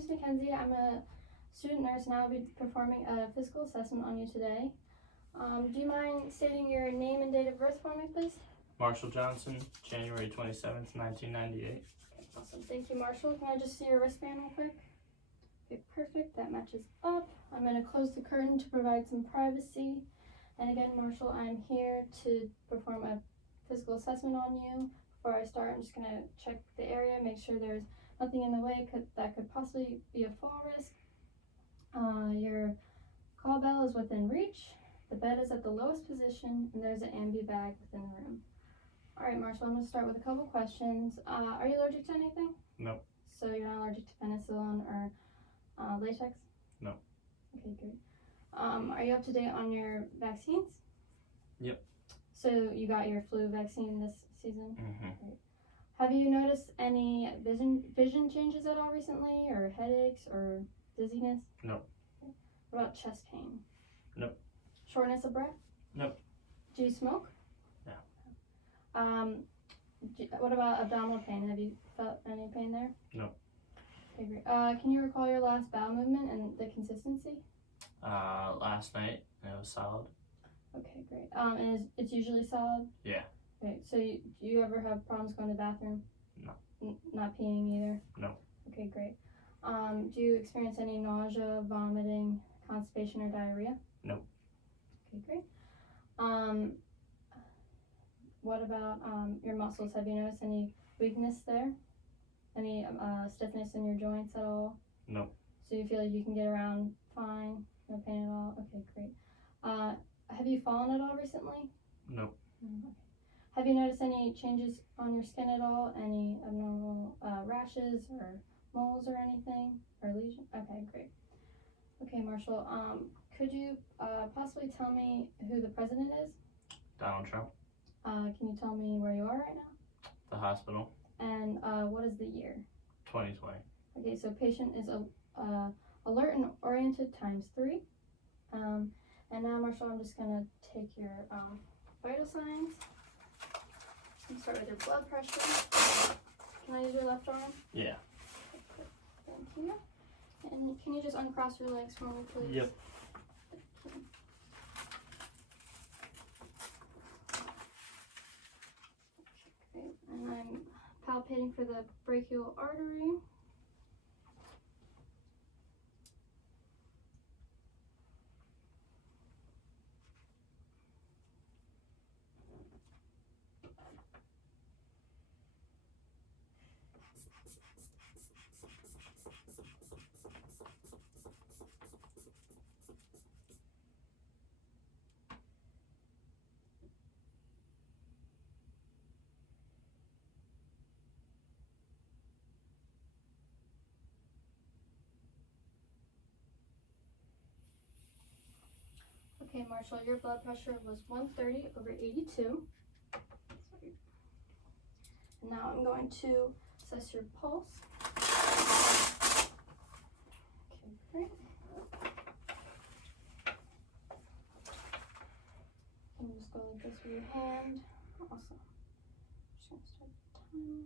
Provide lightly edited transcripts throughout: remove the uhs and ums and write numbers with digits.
name's Mackenzie. I'm a student nurse and I'll be performing a physical assessment on you today. Do you mind stating your name and date of birth for me, please? Marshall Johnson, January 27th, 1998. Okay, awesome. Thank you, Marshall. Can I just see your wristband real quick? Okay, perfect. That matches up. I'm going to close the curtain to provide some privacy. And again, Marshall, I'm here to perform a physical assessment on you. Before I start, I'm just going to check the area, make sure there's nothing in the way that could possibly be a fall risk. Your call bell is within reach. The bed is at the lowest position, and there's an ambi bag within the room. All right, Marshall, I'm going to start with a couple questions. Are you allergic to anything? No. So you're not allergic to penicillin or latex? No. Okay, great. Are you up to date on your vaccines? Yep. So you got your flu vaccine this season? Mm-hmm. Great. Have you noticed any vision changes at all recently, or headaches or dizziness? No. Okay. What about chest pain? No. Shortness of breath? No. Do you smoke? No. What about abdominal pain? Have you felt any pain there? No. Okay, great. Can you recall your last bowel movement and the consistency? Last night it was solid. Okay, great. And it's usually solid? Yeah. Okay, so do you ever have problems going to the bathroom? No. Not peeing either? No. Okay, great. Do you experience any nausea, vomiting, constipation, or diarrhea? No. Okay, great. What about your muscles? Have you noticed any weakness there? Any stiffness in your joints at all? No. So you feel like you can get around fine? No pain at all? Okay, great. Have you fallen at all recently? No. Okay. Have you noticed any changes on your skin at all? Any abnormal rashes or moles or anything? Or lesions? Okay, great. Okay, Marshall, could you possibly tell me who the president is? Donald Trump. Can you tell me where you are right now? The hospital. And what is the year? 2020. Okay, so patient is alert and oriented ×3. And now, Marshall, I'm just going to take your vital signs. Let's start with your blood pressure. Can I use your left arm? Yeah. Okay, thank you. And can you just uncross your legs for me, please? Yep. Okay, and I'm palpating for the brachial artery. Okay, Marshall, your blood pressure was 130/82. And now I'm going to assess your pulse. Okay, great. And just go like this with your hand. Awesome. Just gonna start the time.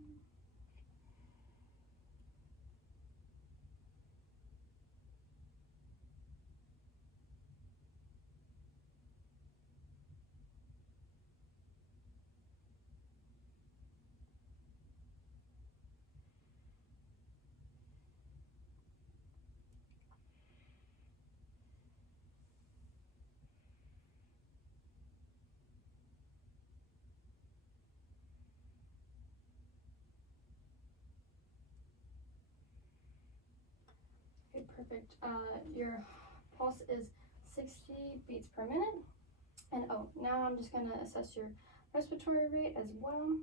Okay, perfect. Your pulse is 60 beats per minute. And now I'm just going to assess your respiratory rate as well.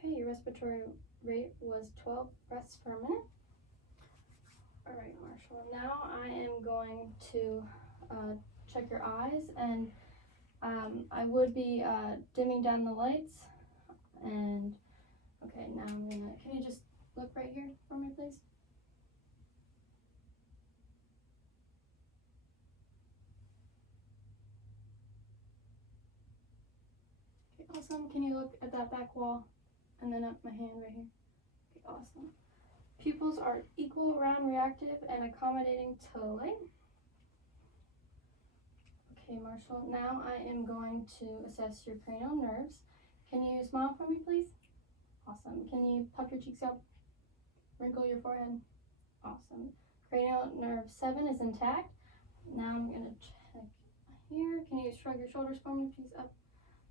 Okay, your respiratory rate was 12 breaths per minute. All right, Marshall. Now I am going to check your eyes, and I would be dimming down the lights. And okay, now I'm gonna. Can you just look right here for me, please? Okay, awesome. Can you look at that back wall, and then up my hand right here? Okay, awesome. Pupils are equal, round, reactive, and accommodating to light. Okay, Marshall, now I am going to assess your cranial nerves. Can you smile for me, please? Awesome. Can you puff your cheeks up? Wrinkle your forehead? Awesome. Cranial nerve 7 is intact. Now I'm going to check here. Can you shrug your shoulders for me, please? Up.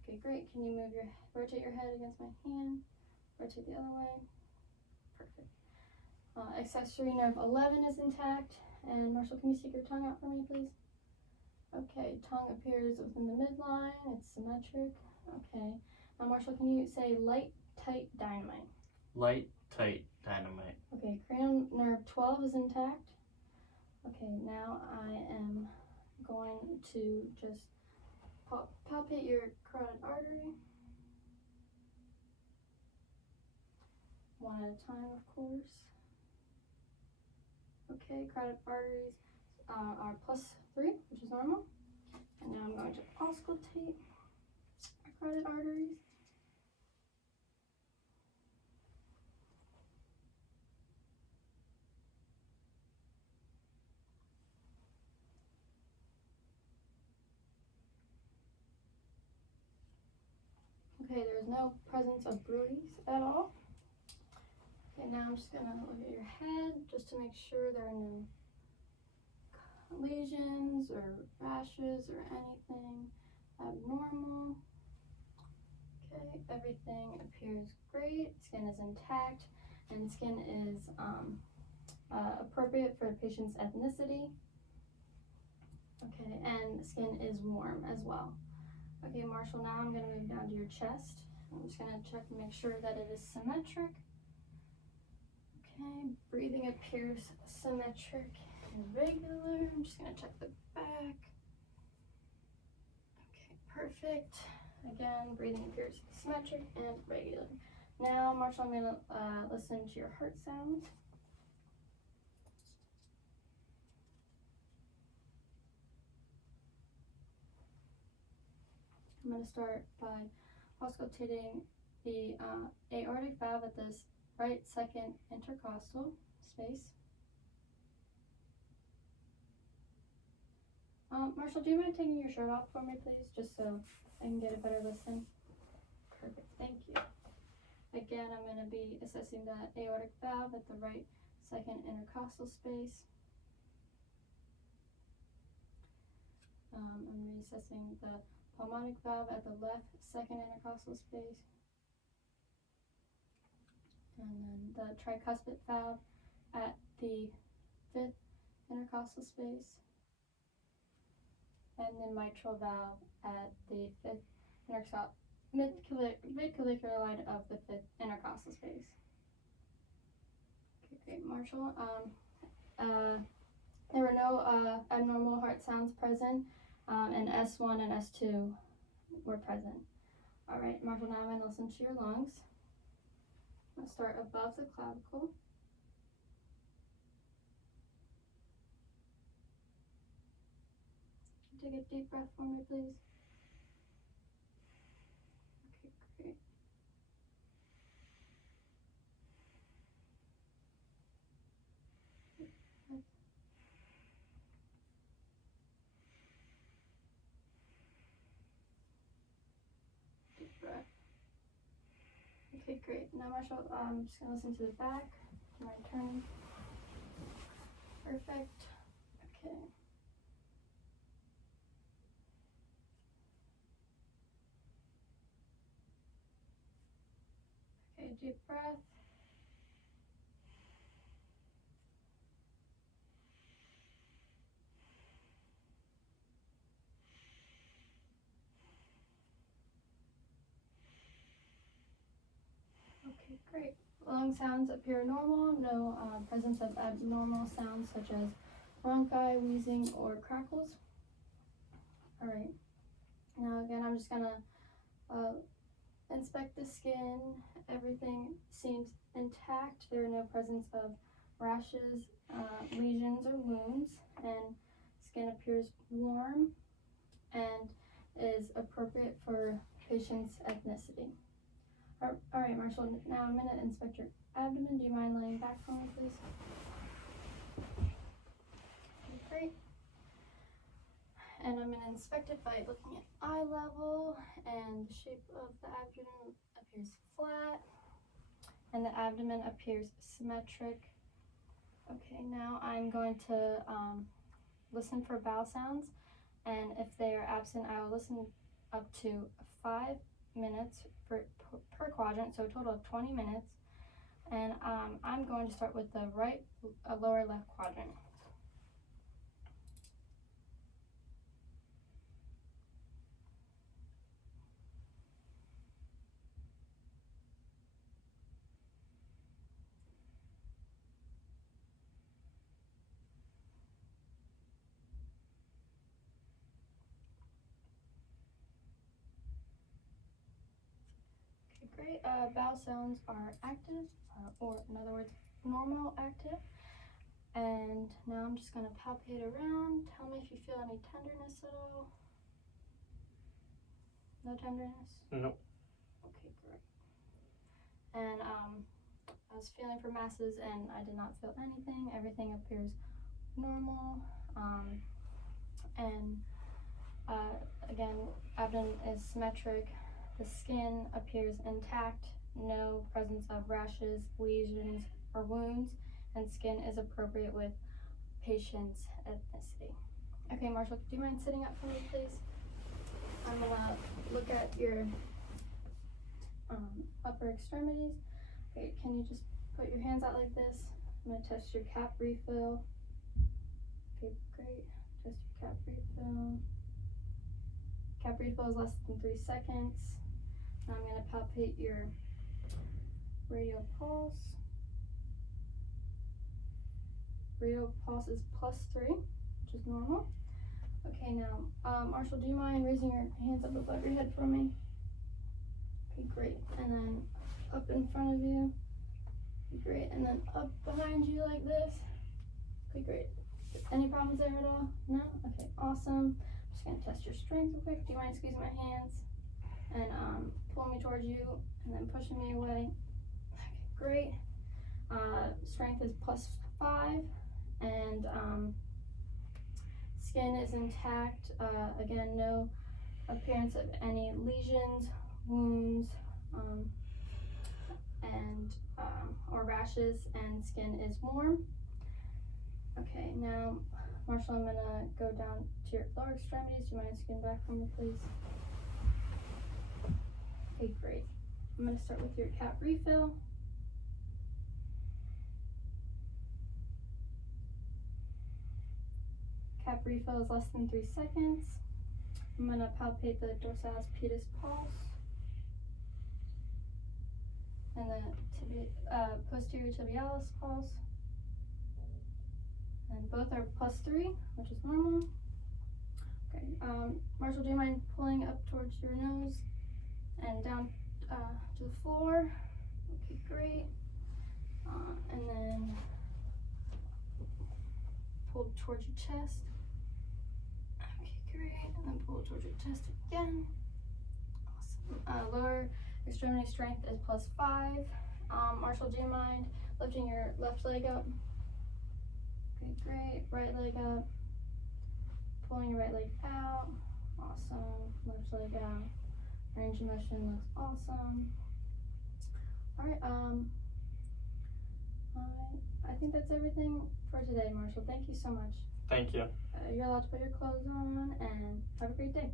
Okay, great. Can you rotate your head against my hand? Rotate the other way. Perfect. Accessory nerve 11 is intact. And Marshall, can you stick your tongue out for me, please? Okay, tongue appears within the midline. It's symmetric. Okay. Now, Marshall, can you say light, tight, dynamite? Light, tight, dynamite. Okay, cranial nerve 12 is intact. Okay, now I am going to just palpate your carotid artery. One at a time, of course. Okay, carotid arteries are +3, which is normal. And now I'm going to auscultate our carotid arteries. Okay, there's no presence of bruise at all. Okay, now I'm just gonna look at your head just to make sure there are no lesions or rashes or anything abnormal. Okay, everything appears great. Skin is intact, and skin is appropriate for the patient's ethnicity. Okay, and skin is warm as well. Okay, Marshall, now I'm going to move down to your chest. I'm just going to check and make sure that it is symmetric. Okay, breathing appears symmetric and regular. I'm just going to check the back. Okay, perfect. Again, breathing appears symmetric and regular. Now, Marshall, I'm going to listen to your heart sounds. I'm going to start by auscultating the aortic valve at this right second intercostal space. Marshall, do you mind taking your shirt off for me, please, just so I can get a better listen? Perfect, thank you. Again, I'm going to be assessing the aortic valve at the right second intercostal space. I'm reassessing the pulmonic valve at the left second intercostal space. And then the tricuspid valve at the fifth intercostal space. And the mitral valve at the fifth mid-clavicular line of the fifth intercostal space. Okay, great, Marshall. There were no abnormal heart sounds present, and S1 and S2 were present. All right, Marshall, now I'm going to listen to your lungs. I'm going to start above the clavicle. Take a deep breath for me, please. Okay, great. Deep breath. Okay, great. Now, Marshall, I'm just going to listen to the back. My turn. Perfect. Okay. Okay, deep breath. Okay, great. lung sounds appear normal, no presence of abnormal sounds such as bronchi, wheezing, or crackles. Alright, now again I'm just gonna inspect the skin. Everything seems intact. There are no presence of rashes, lesions, or wounds, and skin appears warm and is appropriate for patient's ethnicity. Alright, Marshall, now I'm going to inspect your abdomen. Do you mind laying back for me, please? Okay, great. And I'm going to inspect it by looking at eye level, and the shape of the abdomen appears flat, and the abdomen appears symmetric. Okay, now I'm going to listen for bowel sounds, and if they are absent, I will listen up to 5 minutes per quadrant, so a total of 20 minutes. And I'm going to start with the lower left quadrant. Great. Bowel sounds are active, or in other words, normal active. And now I'm just going to palpate around. Tell me if you feel any tenderness at all. No tenderness? Nope. Okay, great. And I was feeling for masses and I did not feel anything. Everything appears normal. Again, abdomen is symmetric. The skin appears intact, no presence of rashes, lesions, or wounds, and skin is appropriate with patient's ethnicity. Okay, Marshall, do you mind sitting up for me, please? I'm gonna look at your upper extremities. Okay, can you just put your hands out like this? I'm gonna test your cap refill. Okay, great. Test your cap refill. Cap refill is less than 3 seconds. Now I'm going to palpate your radial pulse. Radial pulse is +3, which is normal. Okay, now, Marshall, do you mind raising your hands up above your head for me? Okay, great. And then up in front of you. Okay, great. And then up behind you like this. Okay, great. Any problems there at all? No? Okay, awesome. I'm just going to test your strength real quick. Do you mind squeezing my hands and pulling me towards you and then pushing me away? Okay, great. Strength is +5, and skin is intact. Again, no appearance of any lesions, wounds, or rashes, and skin is warm. Okay, now, Marshall, I'm gonna go down to your lower extremities. Do you mind scootting back from me, please? Okay, great. I'm gonna start with your cap refill. Cap refill is less than 3 seconds. I'm gonna palpate the dorsalis pedis pulse and the posterior tibialis pulse. And both are +3, which is normal. Okay, Marshall, do you mind pulling up towards your nose and down to the floor? Okay, great. And then pull towards your chest. Okay, great. And then pull towards your chest again. Awesome. Lower extremity strength is +5. Marshall, do you mind lifting your left leg up? Okay, great. Right leg up. Pulling your right leg out. Awesome. Left leg out. Range of motion looks awesome. Alright, I think that's everything for today, Marshall. Thank you so much. Thank you. You're allowed to put your clothes on, and have a great day.